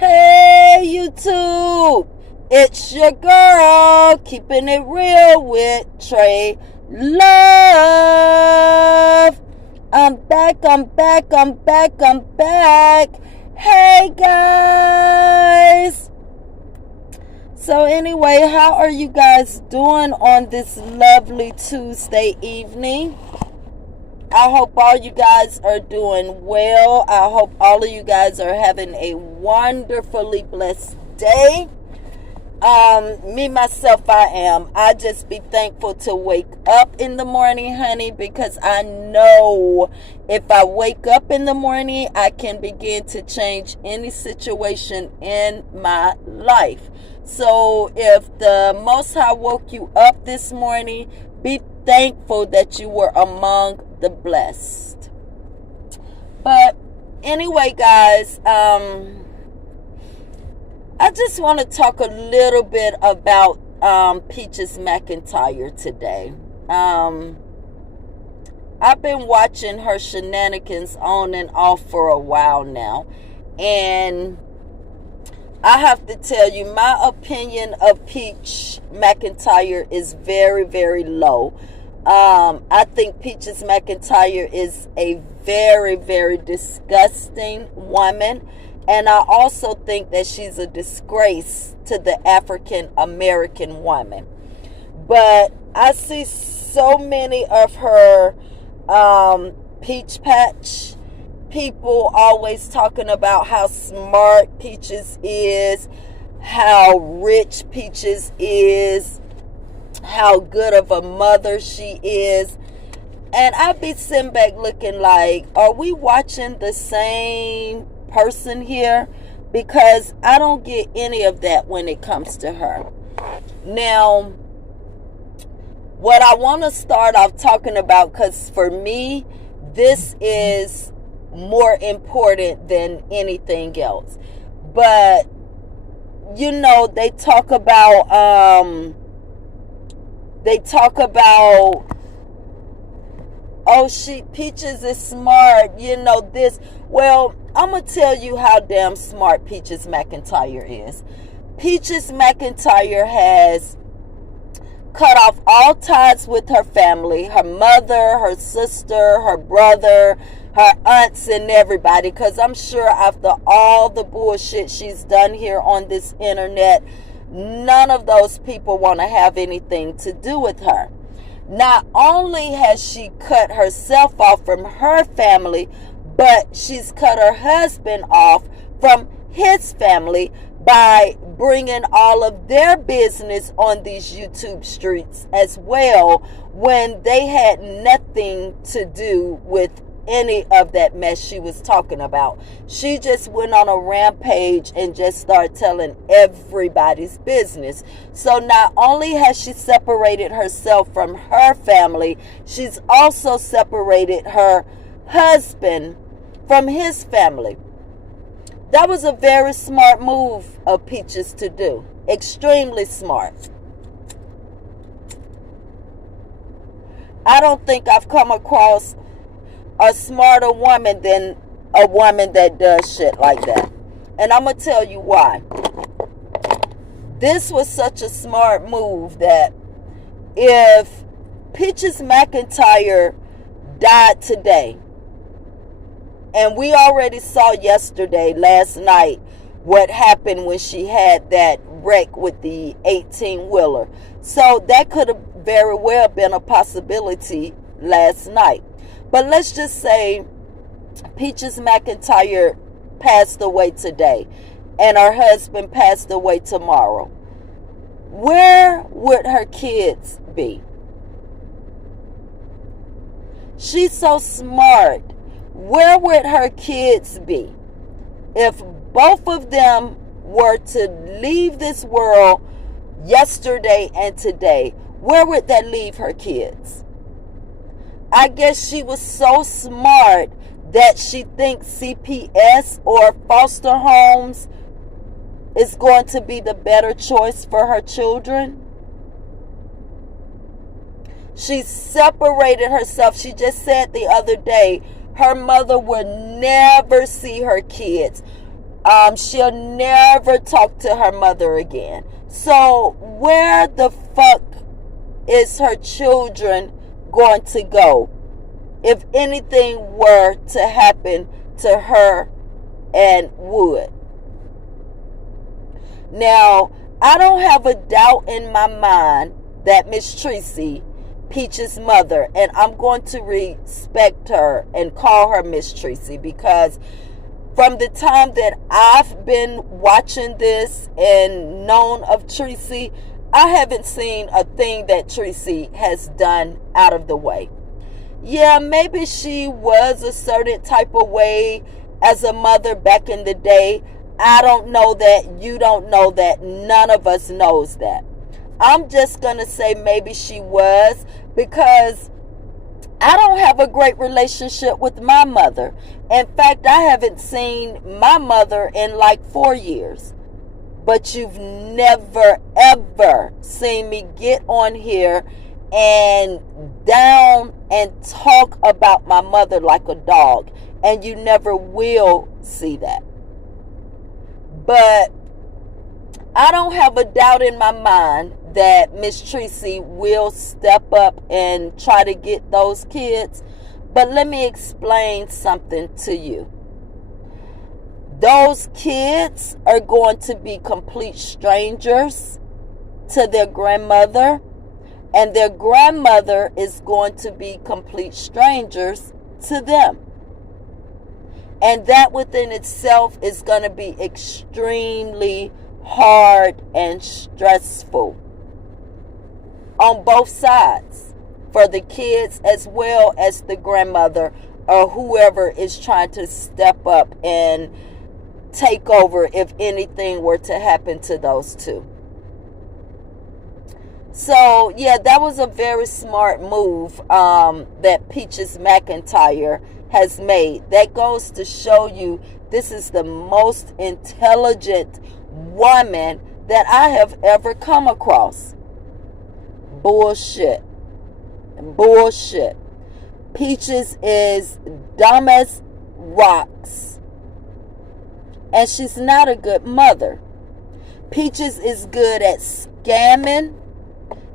Hey YouTube, it's your girl, keeping it real with Tra-Luv. I'm back. Hey guys. So anyway, how are you guys doing on this lovely Tuesday evening? I hope all you guys are doing well. I hope all of you guys are having a wonderfully blessed day. Me, myself, I am. I just be thankful to wake up in the morning, honey, because I know if I wake up in the morning, I can begin to change any situation in my life. So if the Most High woke you up this morning, be thankful that you were among the blessed. But anyway, guys, I just want to talk a little bit about Peaches Mc Tyre today. I've been watching her shenanigans on and off for a while now, and I have to tell you, my opinion of Peach Mc Tyre is very, very low. I think Peaches Mc Tyre is a very, very disgusting woman. And I also think that she's a disgrace to the African American woman. But I see so many of her Peach Patch people always talking about how smart Peaches is, how rich Peaches is, how good of a mother she is. And I be sitting back looking like, are we watching the same person here? Because I don't get any of that when it comes to her. Now, what I want to start off talking about, because for me, this is more important than anything else. But, you know, they talk about, oh, Peaches is smart, you know, this. Well, I'm going to tell you how damn smart Peaches Mc Tyre is. Peaches Mc Tyre has cut off all ties with her family, her mother, her sister, her brother, her aunts, and everybody. Because I'm sure after all the bullshit she's done here on this internet, none of those people want to have anything to do with her. Not only has she cut herself off from her family, but she's cut her husband off from his family by bringing all of their business on these YouTube streets as well, when they had nothing to do with any of that mess she was talking about. She just went on a rampage and just started telling everybody's business. So not only has she separated herself from her family, she's also separated her husband from his family. That was a very smart move of Peaches to do. Extremely smart. I don't think I've come across a smarter woman than a woman that does shit like that. And I'm going to tell you why. This was such a smart move that if Peaches Mc Tyre died today, and we already saw last night, what happened when she had that wreck with the 18-wheeler. So that could have very well been a possibility last night. But let's just say Peaches Mc Tyre passed away today and her husband passed away tomorrow. Where would her kids be? She's so smart. Where would her kids be? If both of them were to leave this world yesterday and today, where would that leave her kids? I guess she was so smart that she thinks CPS or foster homes is going to be the better choice for her children. She separated herself. She just said the other day her mother would never see her kids. She'll never talk to her mother again. So where the fuck is her children going to go if anything were to happen to her and Wood? Now, I don't have a doubt in my mind that Miss Tracy, Peach's mother, and I'm going to respect her and call her Miss Tracy, because from the time that I've been watching this and known of Tracy, I haven't seen a thing that Tracy has done out of the way. Yeah, maybe she was a certain type of way as a mother back in the day. I don't know that. You don't know that. None of us knows that. I'm just going to say maybe she was, because I don't have a great relationship with my mother. In fact, I haven't seen my mother in like 4 years. But you've never, ever seen me get on here and down and talk about my mother like a dog. And you never will see that. But I don't have a doubt in my mind that Miss Tracy will step up and try to get those kids. But let me explain something to you. Those kids are going to be complete strangers to their grandmother, and their grandmother is going to be complete strangers to them. And that within itself is going to be extremely hard and stressful on both sides, for the kids as well as the grandmother or whoever is trying to step up and take over if anything were to happen to those two. So yeah, that was a very smart move that Peaches McIntyre has made. That goes to show you this is the most intelligent woman that I have ever come across. Bullshit. Peaches is dumb as rocks. And she's not a good mother. Peaches is good at scamming.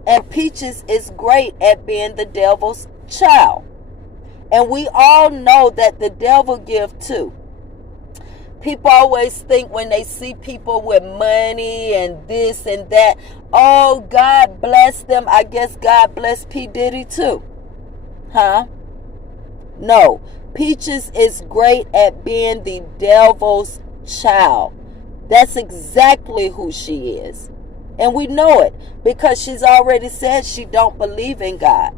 And Peaches is great at being the devil's child. And we all know that the devil gives too. People always think when they see people with money and this and that, oh, God bless them. I guess God bless P. Diddy too. Huh? No. Peaches is great at being the devil's child. That's exactly who she is. And we know it because she's already said she don't believe in God.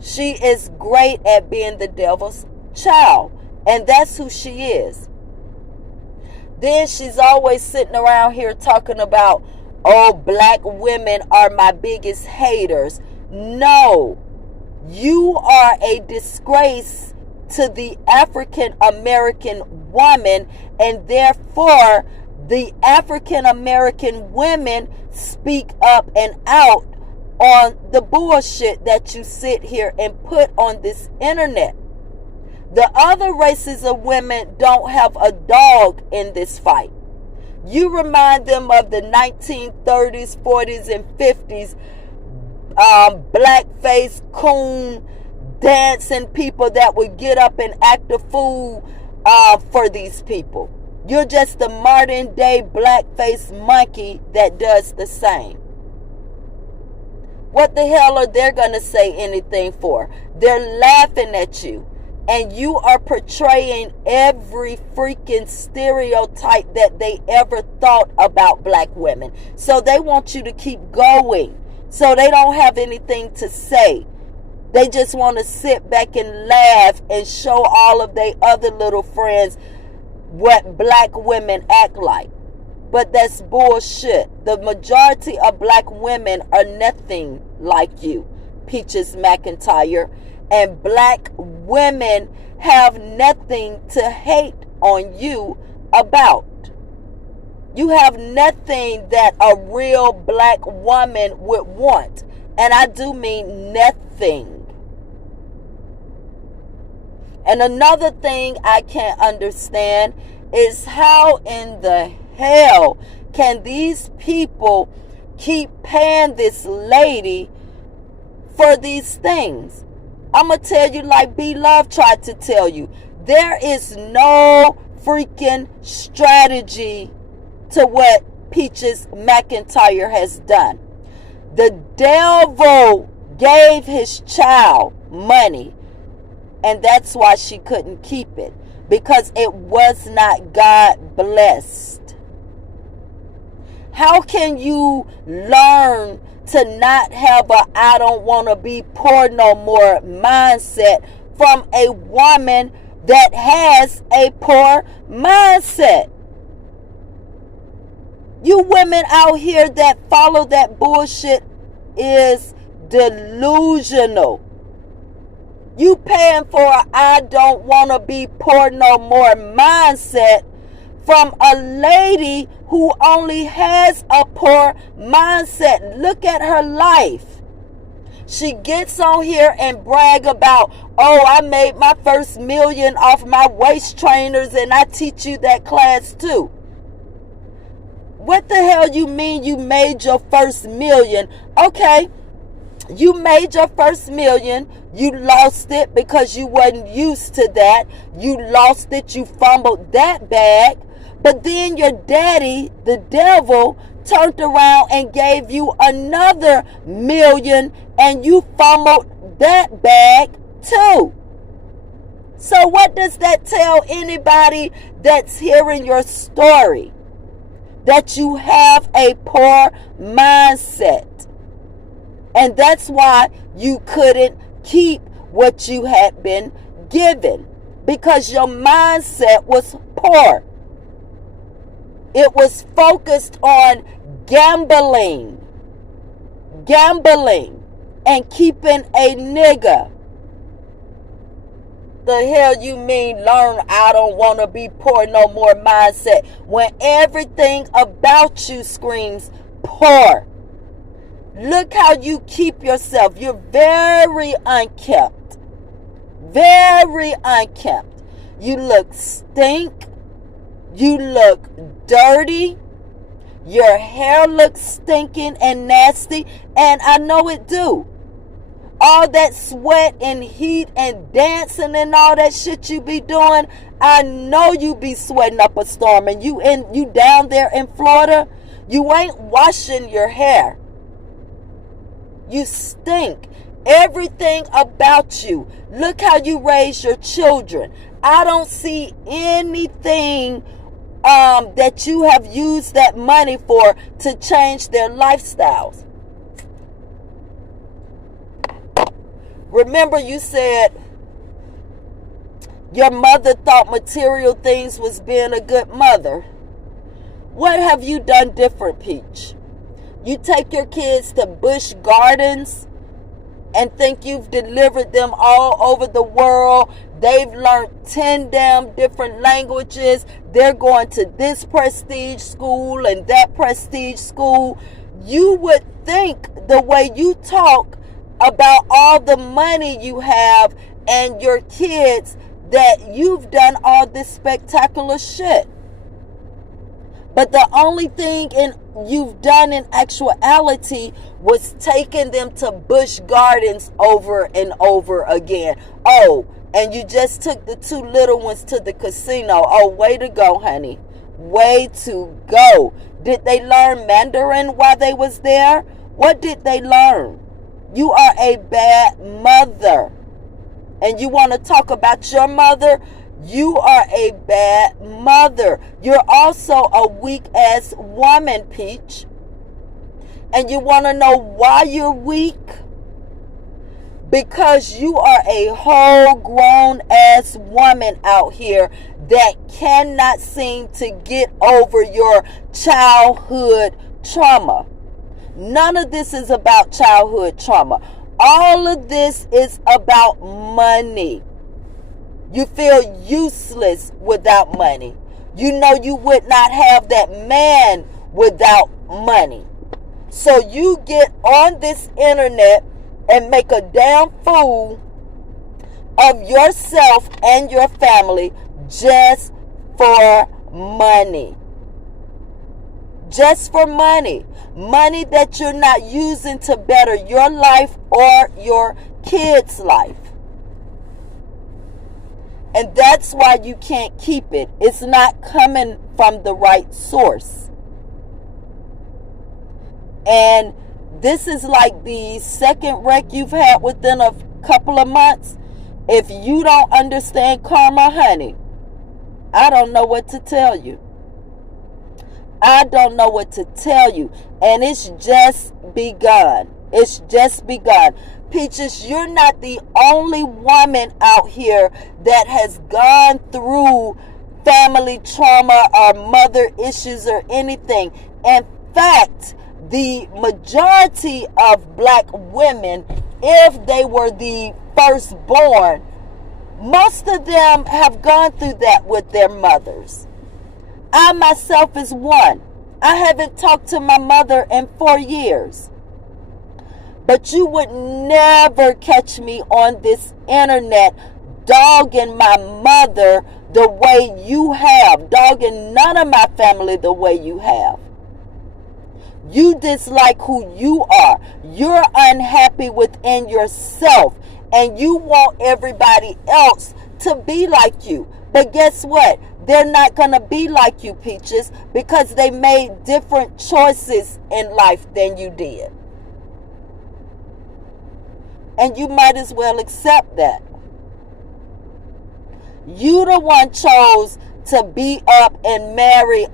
She is great at being the devil's child. And that's who she is. Then she's always sitting around here talking about, oh, black women are my biggest haters. No, you are a disgrace to the African American woman, and therefore the African American women speak up and out on the bullshit that you sit here and put on this internet. The other races of women don't have a dog in this fight. You remind them of the 1930s, 40s, and 50s blackface, coon, dancing people that would get up and act a fool for these people. You're just the modern day blackface monkey that does the same. What the hell are they going to say anything for? They're laughing at you. And you are portraying every freaking stereotype that they ever thought about black women. So they want you to keep going. So they don't have anything to say. They just want to sit back and laugh and show all of their other little friends what black women act like. But that's bullshit. The majority of black women are nothing like you, Peaches McIntyre. And black women have nothing to hate on you about. You have nothing that a real black woman would want. And I do mean nothing. And another thing I can't understand is how in the hell can these people keep paying this lady for these things? I'm going to tell you like B-Love tried to tell you. There is no freaking strategy to what Peaches McIntyre has done. The devil gave his child money, and that's why she couldn't keep it, because it was not God blessed. How can you learn to not have a I don't want to be poor no more mindset from a woman that has a poor mindset? You women out here that follow that bullshit is delusional. You paying for a I don't want to be poor no more mindset from a lady who only has a poor mindset. Look at her life. She gets on here and brag about, oh, I made my first million off my waist trainers, and I teach you that class too. What the hell you mean you made your first million? Okay, you made your first million. You lost it because you wasn't used to that. You lost it. You fumbled that bag. But then your daddy, the devil, turned around and gave you another million, and you fumbled that bag too. So what does that tell anybody that's hearing your story? That you have a poor mindset. And that's why you couldn't keep what you had been given, because your mindset was poor. It was focused on gambling, and keeping a nigga. The hell you mean learn I don't want to be poor no more mindset when everything about you screams poor? Look how you keep yourself. You're very unkept. Very unkept. You look stink. You look dirty. Your hair looks stinking and nasty. And I know it do. All that sweat and heat and dancing and all that shit you be doing, I know you be sweating up a storm. And you down there in Florida, you ain't washing your hair. You stink. Everything about you. Look how you raise your children. I don't see anything that you have used that money for to change their lifestyles. Remember, you said your mother thought material things was being a good mother. What have you done different, Peach? You take your kids to Busch Gardens and think you've delivered them all over the world. They've learned 10 damn different languages. They're going to this prestige school and that prestige school. You would think the way you talk about all the money you have and your kids that you've done all this spectacular shit. But the only thing you've done in actuality was taking them to Busch Gardens over and over again. Oh, and you just took the two little ones to the casino. Oh, way to go, honey. Way to go. Did they learn Mandarin while they was there? What did they learn? You are a bad mother. And you want to talk about your mother? You are a bad mother. You're also a weak-ass woman, Peach. And you want to know why you're weak? Because you are a whole grown-ass woman out here that cannot seem to get over your childhood trauma. None of this is about childhood trauma. All of this is about money. You feel useless without money. You know you would not have that man without money. So you get on this internet and make a damn fool of yourself and your family just for money. Just for money. Money that you're not using to better your life or your kids' life. And that's why you can't keep it. It's not coming from the right source. And this is like the second wreck you've had within a couple of months. If you don't understand karma, honey, I don't know what to tell you. I don't know what to tell you. And it's just begun. It's just begun. Peaches, you're not the only woman out here that has gone through family trauma or mother issues or anything. In fact, the majority of black women, if they were the firstborn, most of them have gone through that with their mothers. I myself is one. I haven't talked to my mother in 4 years. But you would never catch me on this internet dogging my mother the way you have, dogging none of my family the way you have. You dislike who you are. You're unhappy within yourself, and you want everybody else to be like you. But guess what? They're not going to be like you, Peaches, because they made different choices in life than you did. And you might as well accept that. You the one chose to be up and marry,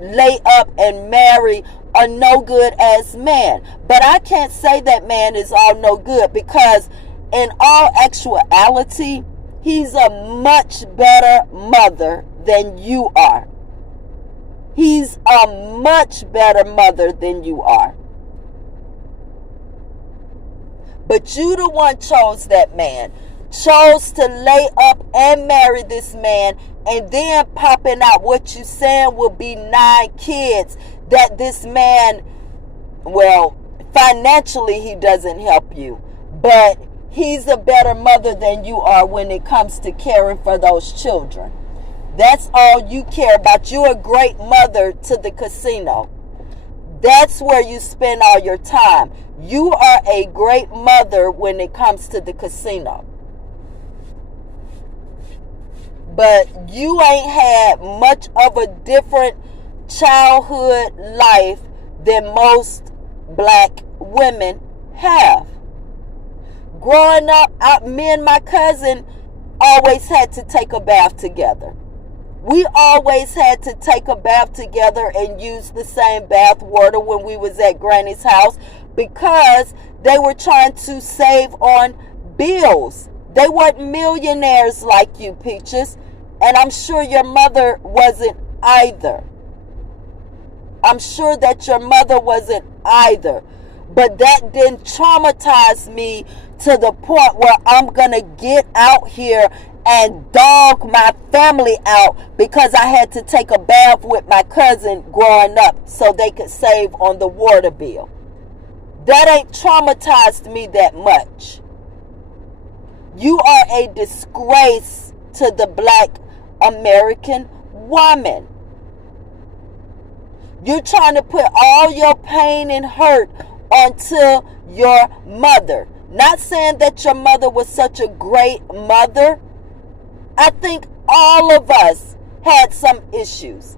lay up and marry a no good ass man. But I can't say that man is all no good, because in all actuality, he's a much better mother than you are. He's a much better mother than you are. But you the one chose that man. Chose to lay up and marry this man, and then popping out what you saying will be 9 kids that this man, well, financially he doesn't help you, but he's a better mother than you are when it comes to caring for those children. That's all you care about. You're a great mother to the casino. That's where you spend all your time. You are a great mother when it comes to the casino. But you ain't had much of a different childhood life than most black women have. Growing up, me and my cousin always had to take a bath together. We always had to take a bath together and use the same bath water when we was at Granny's house, because they were trying to save on bills. They weren't millionaires like you, Peaches. And I'm sure your mother wasn't either. I'm sure that your mother wasn't either. But that didn't traumatize me to the point where I'm going to get out here and dog my family out because I had to take a bath with my cousin growing up so they could save on the water bill. That ain't traumatized me that much. You are a disgrace to the black American woman. You're trying to put all your pain and hurt onto your mother. Not saying that your mother was such a great mother. I think all of us had some issues,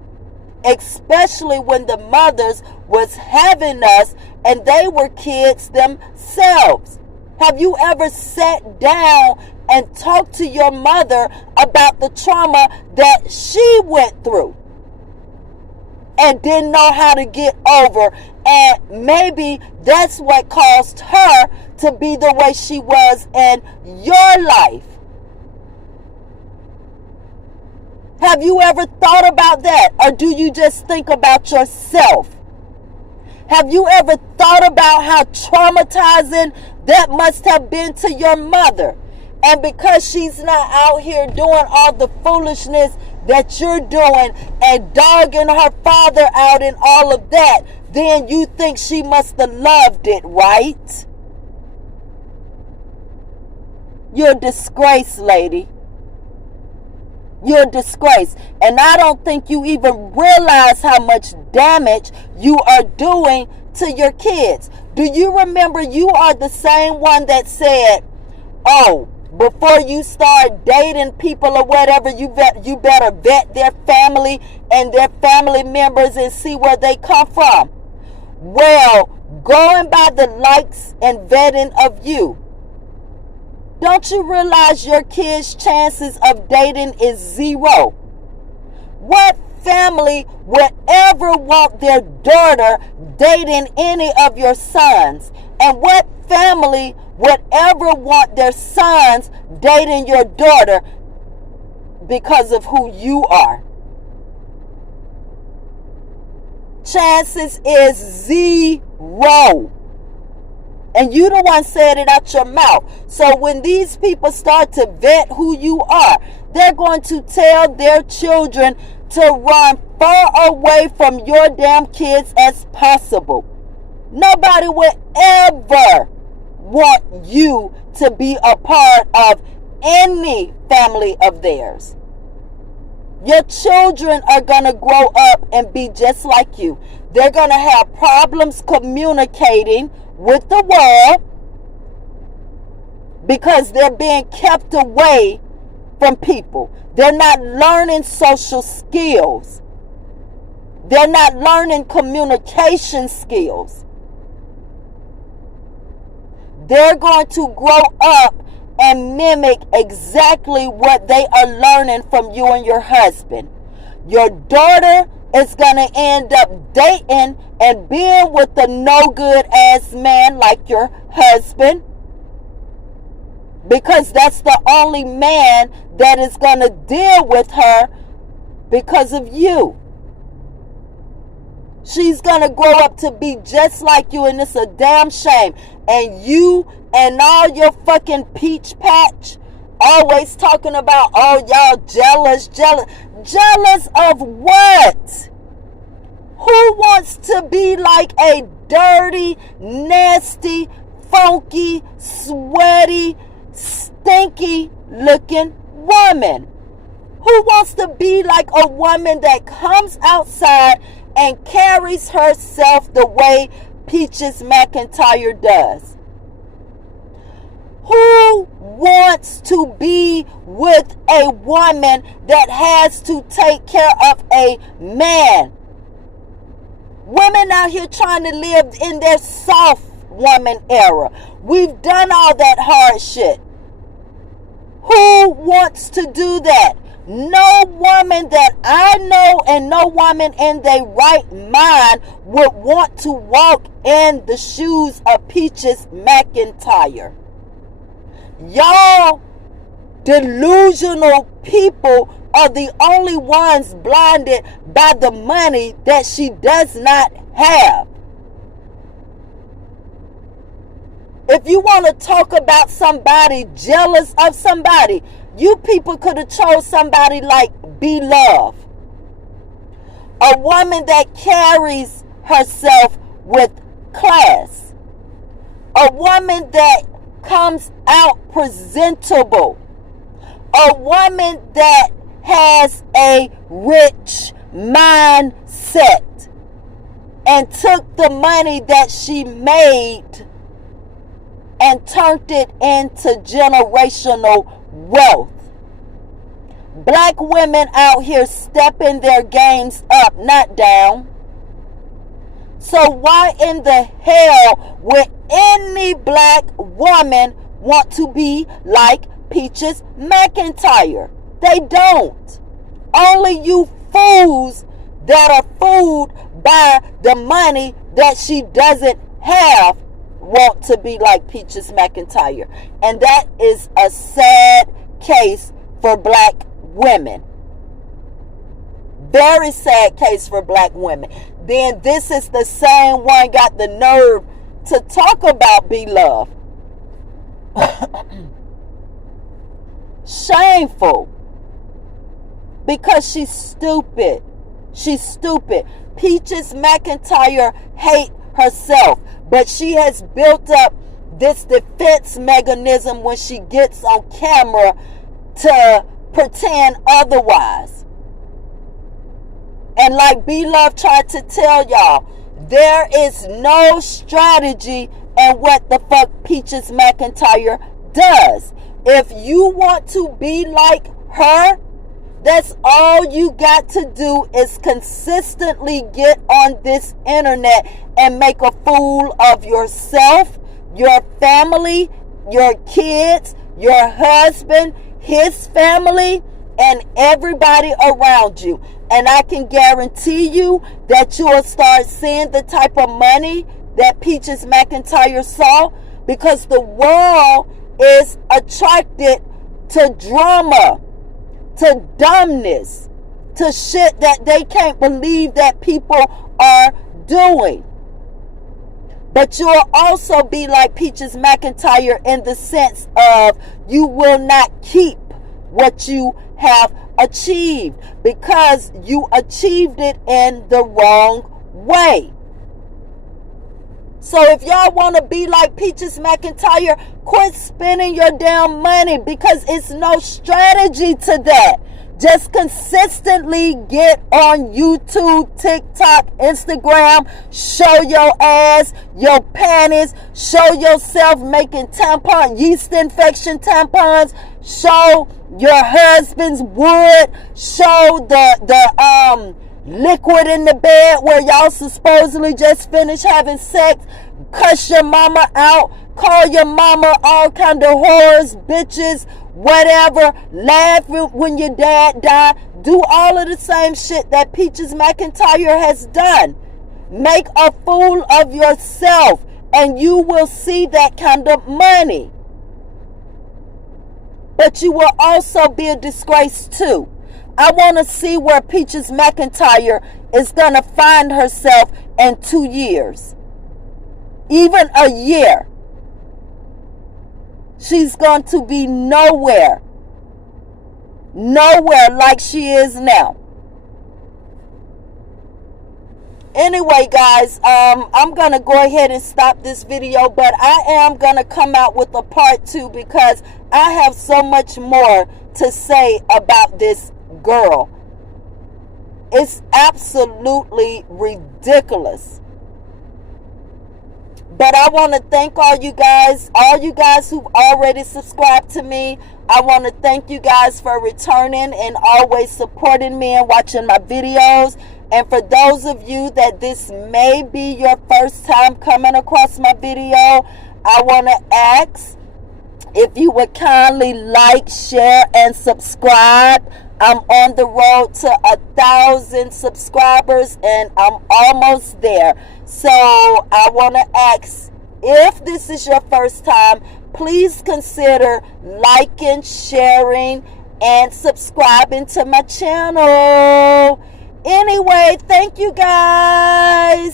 especially when the mothers was having us and they were kids themselves. Have you ever sat down and talked to your mother about the trauma that she went through and didn't know how to get over? And maybe that's what caused her to be the way she was in your life. Have you ever thought about that? Or do you just think about yourself? Have you ever thought about how traumatizing that must have been to your mother? And because she's not out here doing all the foolishness that you're doing and dogging her father out and all of that, then you think she must have loved it, right? You're a disgrace, lady. You're a disgrace. And I don't think you even realize how much damage you are doing to your kids. Do you remember you are the same one that said, oh, before you start dating people or whatever, you better vet their family and their family members and see where they come from? Well, going by the likes and vetting of you, don't you realize your kids' chances of dating is zero? What family would ever want their daughter dating any of your sons? And what family would ever want their sons dating your daughter because of who you are? Chances is zero. And you the one said it out your mouth. So when these people start to vet who you are, they're going to tell their children to run far away from your damn kids as possible. Nobody will ever want you to be a part of any family of theirs. Your children are going to grow up and be just like you. They're going to have problems communicating with the world because they're being kept away from people. They're not learning social skills. They're not learning communication skills. They're going to grow up and mimic exactly what they are learning from you and your husband. Your daughter is going to end up dating and being with a no good ass man like your husband, because that's the only man that is going to deal with her because of you. She's going to grow up to be just like you, and it's a damn shame. And you and all your fucking peach patch always talking about, oh, y'all jealous. Jealous of what? Who wants to be like a dirty, nasty, funky, sweaty, stinky looking woman? Who wants to be like a woman that comes outside and carries herself the way Peaches McIntyre does? Who wants to be with a woman that has to take care of a man? Women out here trying to live in their soft woman era. We've done all that hard shit. Who wants to do that? No woman that I know and no woman in their right mind would want to walk in the shoes of Peaches McIntyre. Y'all delusional people are the only ones blinded by the money that she does not have. If you want to talk about somebody jealous of somebody, you people could have chose somebody like Tra-Luv. A woman that carries herself with class. A woman that comes out presentable. A woman that has a rich mindset and took the money that she made and turned it into generational wealth. Black women out here stepping their games up, not down. So why in the hell would any black woman want to be like Peaches McIntyre? They don't. Only you fools that are fooled by the money that she doesn't have want to be like Peaches McIntyre. And that is a sad case for black women. Very sad case for black women. Then this is the same one got the nerve to talk about Tra-Luv. Shameful. Because she's stupid. She's stupid. Peaches McIntyre hate herself, but she has built up this defense mechanism when she gets on camera to pretend otherwise. And like B-Love tried to tell y'all, there is no strategy in what the fuck Peaches McIntyre does. If you want to be like her, that's all you got to do is consistently get on this internet and make a fool of yourself, your family, your kids, your husband, his family, and everybody around you. And I can guarantee you that you'll start seeing the type of money that Peaches McIntyre saw, because the world is attracted to drama, to dumbness, to shit that they can't believe that people are doing. But you'll also be like Peaches McIntyre in the sense of you will not keep what you have achieved because you achieved it in the wrong way. So if y'all want to be like Peaches McIntyre, quit spending your damn money, because it's no strategy to that. Just consistently get on YouTube, TikTok, Instagram, show your ass, your panties, show yourself making yeast infection tampons, show your husband's wood, show the liquid in the bed where y'all supposedly just finished having sex, cuss your mama out, call your mama all kind of whores, bitches, whatever, laugh when your dad died. Do all of the same shit that Peaches McIntyre has done. Make a fool of yourself and you will see that kind of money. But you will also be a disgrace too. I want to see where Peaches McIntyre is going to find herself in 2 years. Even a year. She's going to be nowhere. Nowhere like she is now. Anyway, guys, I'm going to go ahead and stop this video, but I am going to come out with a part 2 because I have so much more to say about this girl. It's absolutely ridiculous. But I want to thank all you guys who've already subscribed to me. I want to thank you guys for returning and always supporting me and watching my videos. And for those of you that this may be your first time coming across my video, I want to ask if you would kindly like, share, and subscribe. I'm on the road to 1,000 subscribers and I'm almost there. So I want to ask, if this is your first time, please consider liking, sharing, and subscribing to my channel. Anyway, thank you guys.